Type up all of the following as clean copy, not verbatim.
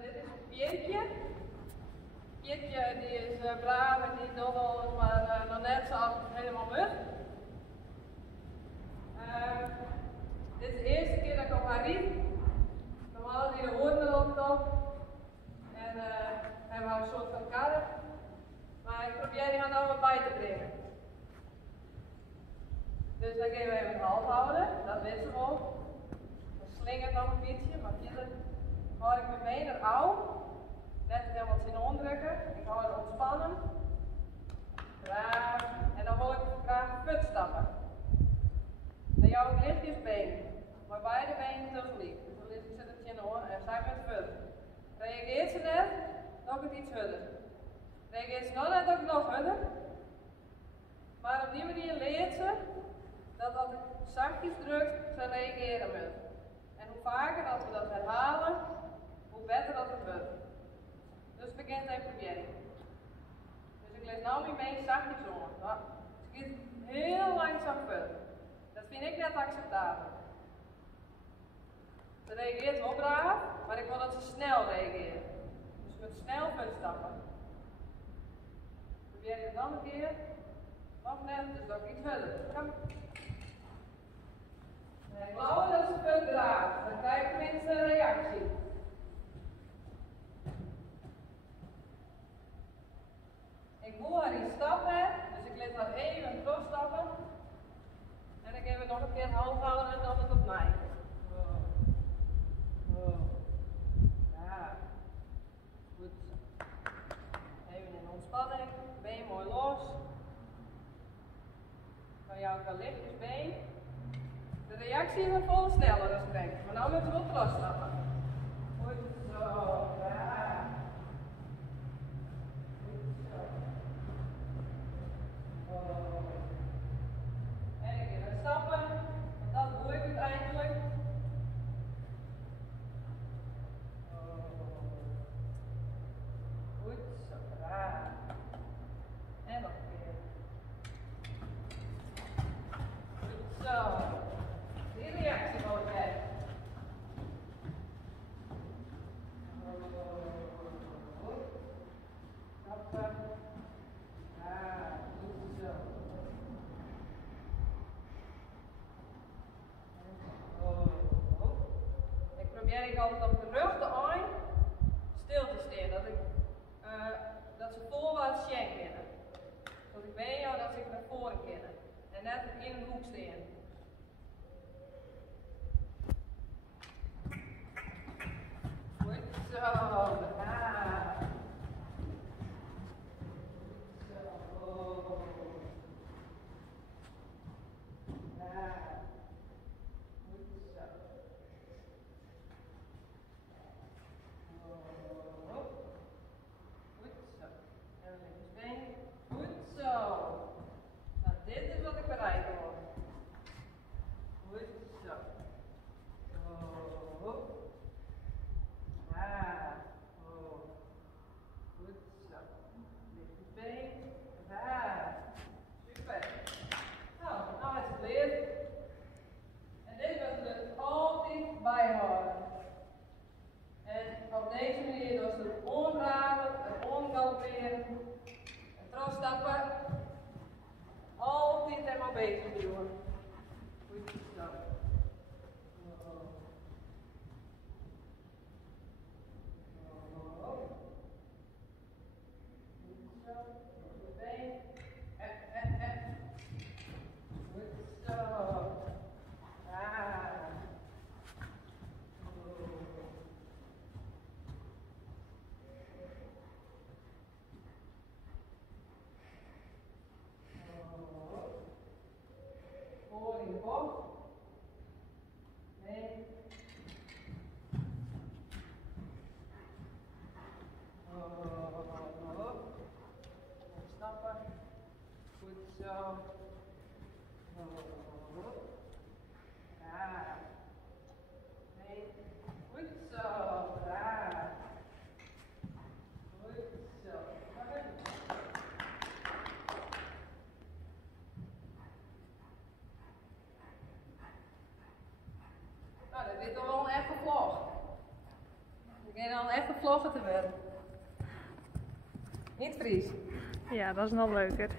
Dit is Pietje. Pietje die is braaf en die doet alles, maar nog net zo helemaal weg. Dit is de eerste keer dat ik op haar riep. Normaal die de hoorn erop top. En hij wou een soort van karren. Maar ik probeer die nou wat bij te brengen. Dus dan gaan we even half houden, dat weet ze wel. Dan slingert nog een beetje, maar verder hou ik mijn been eruit. Net helemaal zin ondrukken. Ik hou het ontspannen. Braaf. En dan wil ik graag put stappen. Dan jou ik lichtjes been. Maar beide benen tegelijk. Dus dan zit het in de oor en zij met put. Reageert ze net, nog het iets harder. Reageert ze nog net, ook nog harder. Maar op die manier leert ze dat als ik zachtjes druk, ze reageren moet. En hoe vaker dat we dat herhalen, hoe beter dat het wordt. Dus begint even proberen. Dus ik lees nou mijn been zachtjes om. Nou, het gaat heel langzaam verder. Dat vind ik net acceptabel. Ze reageert wel braaf, maar ik wil dat ze snel reageren. Dus je moet snel verder stappen. Probeer je het dan een keer. Nog net, dus ook iets verder. Kom. En ik geloof dat ze veel draagt. Dan krijg je tenminste een reactie. Ik voel haar iets stappen, dus ik laat haar even doorstappen. En dan gaan we nog een keer half houden en dan het op mij. Ja, goed. Even in ontspanning, been mooi los. Van jou kan lichtjes been. De reactie is vol sneller dan ik denk, maar nu moeten we op losstappen. Goed zo, ja. Goed zo. Oh. En ik ga stappen, want dat doe ik uiteindelijk. Goed zo, ja. En nog een keer. Goed zo. Die reactie wil ik hebben. Stappen. Ja, goed zo. Ik probeer altijd op de rug te eind stil te staan, dat ze voorwaarts sjen kennen. Dat ik weet jou dat ik naar voren kennen en net in een hoek staan. Goed zo, ja. Zo. Ja. Goed zo. Goed zo. En linksbeen. Goed zo. Nou, dit is wat ik bereid wil. Goed zo. Ja. En dan echt gevloggen te werden. Niet Fries. Ja, dat is nog leuker.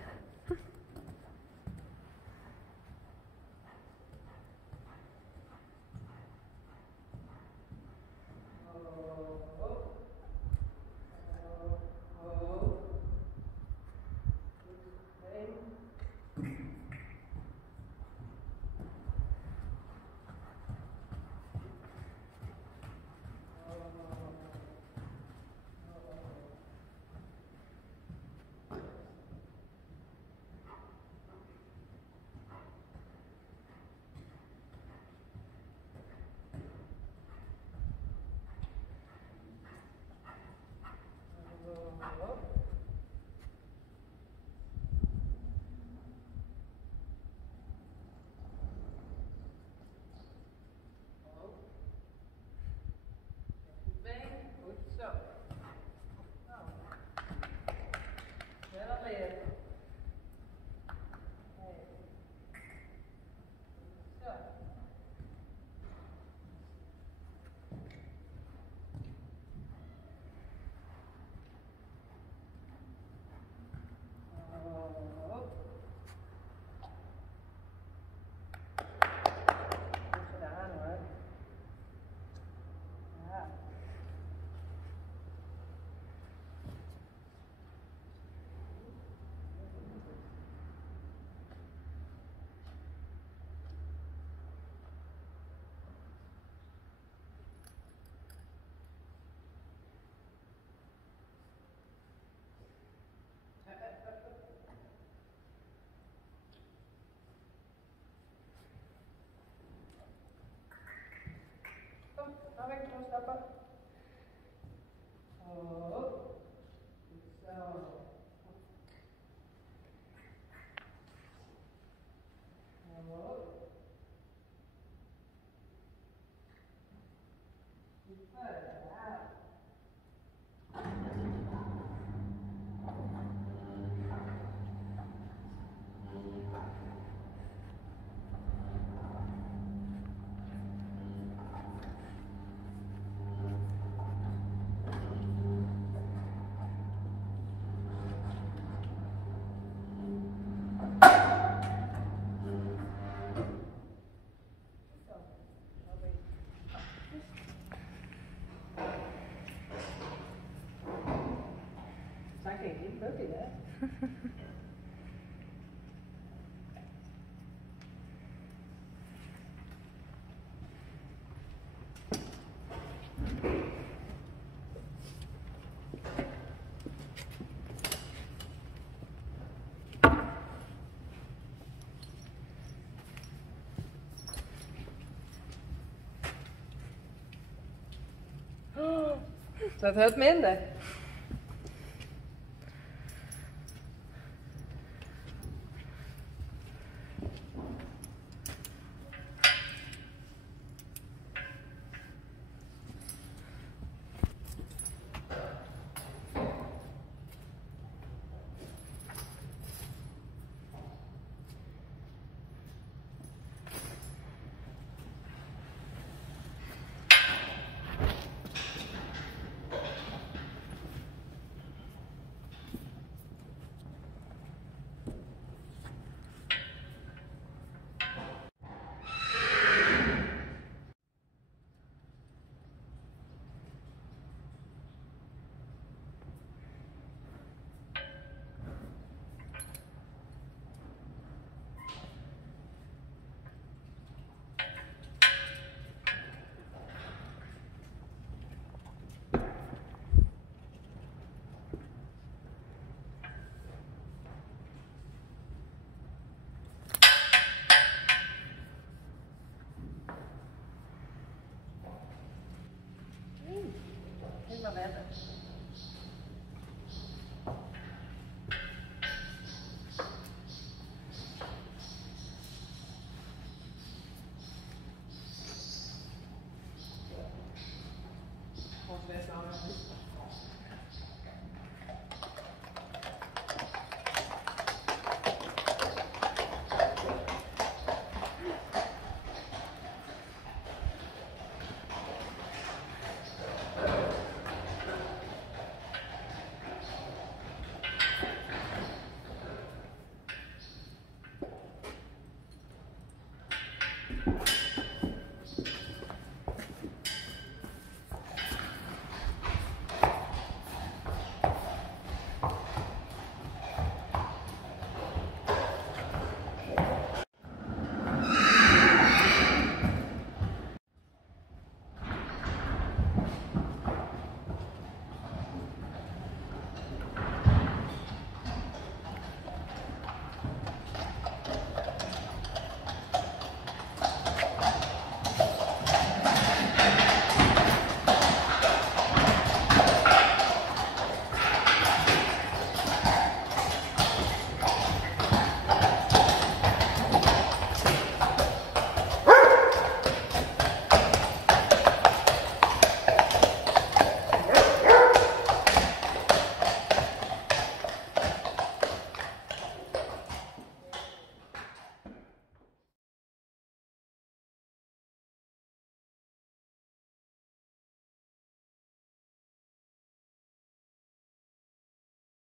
Ga weg, gewoon stappen. Oh, zo. Oh. Super, ja. Saking niet bukken, hè? Dat hurt minder. Helemaal weg.